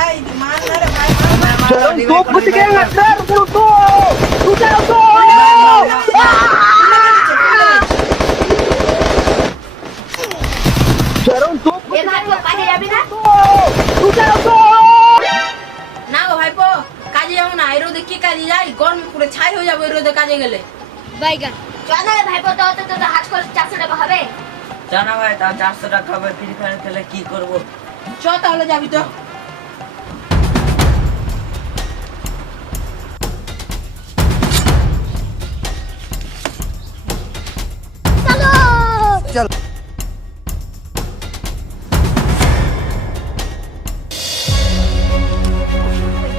ভাই মান না রে ভাই तो कुछ कहेगा सर तो तू चलो तो चरण तो এ ভাইপো কাজে যাবি না? तू चलो तो না গো ভাইপো কাজে যাবো না, এই রোদে কি কাজে যাই? গরম পুরো ছাই হয়ে যাবো এই রোদে কাজে গেলে। বাইগান চল না রে ভাইপো, তো হাত করে 400 টাকা হবে। জানা ভাই তাও 400 টাকা হবে, ফ্রি ফায়ার খেলে কি করবো? চ তাহলে যাবি তো। চলো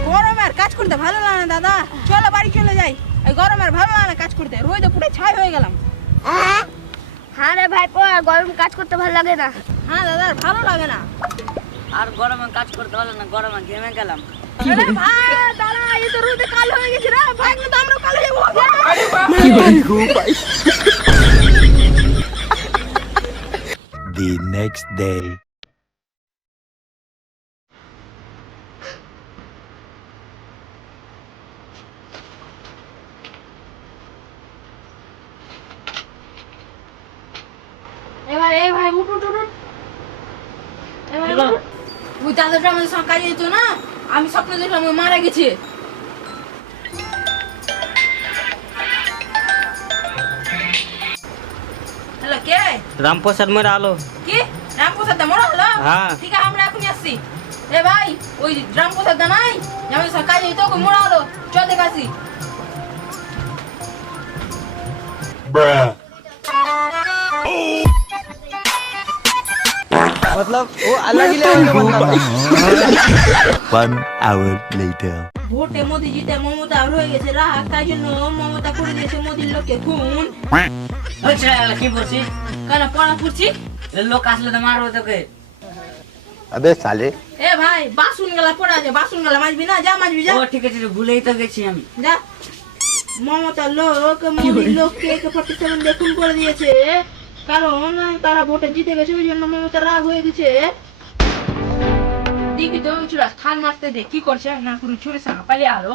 গরমে আর কাজ করতে ভালো লাগে না দাদা, চলো বাড়ি চলে যাই। এই গরমে আর ভালো লাগে না কাজ করতে, রোদে পুরো ছাই হয়ে গেলাম। হ্যাঁ রে ভাইপো, আর গরম কাজ করতে ভালো লাগে না। হ্যাঁ দাদা আর ভালো লাগে না। আর গরমে কাজ করতে পারলো না, গরমে ঘেমে গেলাম। আরে ভাই দাদা এই তো রোদে কালো হয়ে গেছে রে ভাই, না তো আমরা কালো যাবো। The next day. এই ভাই উঠ উঠ উঠ। এই ভাই উঠ। ওই দাদাটা আমাদের সঙ্গে কাজে যেত না, আমি স্বপ্ন দেখলাম ও মারা গেছে। হ্যালো কে? রামপ্রসাদ মেরা আলো। কি রামপ্রসাদ দা মরা হলো? হ্যাঁ। ঠিক আছে আমরা এখনই আসছি। এ ভাই ওই রামপ্রসাদ দা নাই, আমাদের সঙ্গে কাজে যেত, ওকে মরা হলো, চল দেখাসি। मतलब वो अलग ही लेवल का बंदा था 1 hour later. ভোটে মোদি জিতে মমতা হয়ে গেছে রাগ, তাই জন্য মমতা করে দিয়েছে মোদির লোককে খুন। আচ্ছা কি বলছিস? কেন পড়া পড়ছি? লোক আসলে তো মারবো তোকে। अबे साले এ ভাই বাসুন গেলা পড়া আছে, বাসুন গেলা মাজবি না, যা মাজবি যা ও ঠিক আছে, ভুলেই তো গেছি আমি। যা। মমতার লোক মোদির লোককে 47 দেখুন করে দিয়েছে, কারণ তারা ভোটে জিতে গেছে, ওই জন্য মমতা রাগ হয়ে গেছে। দেখি তো চুরা স্থান মারতে দে কি করছে না করে ছুড়ে সাঙ্গা পালিয়ে আলো।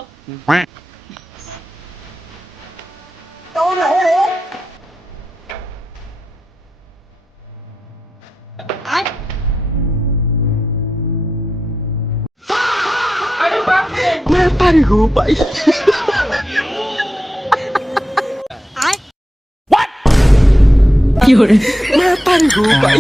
मैं पारी हूँ भाई मैं पारी हूँ भाई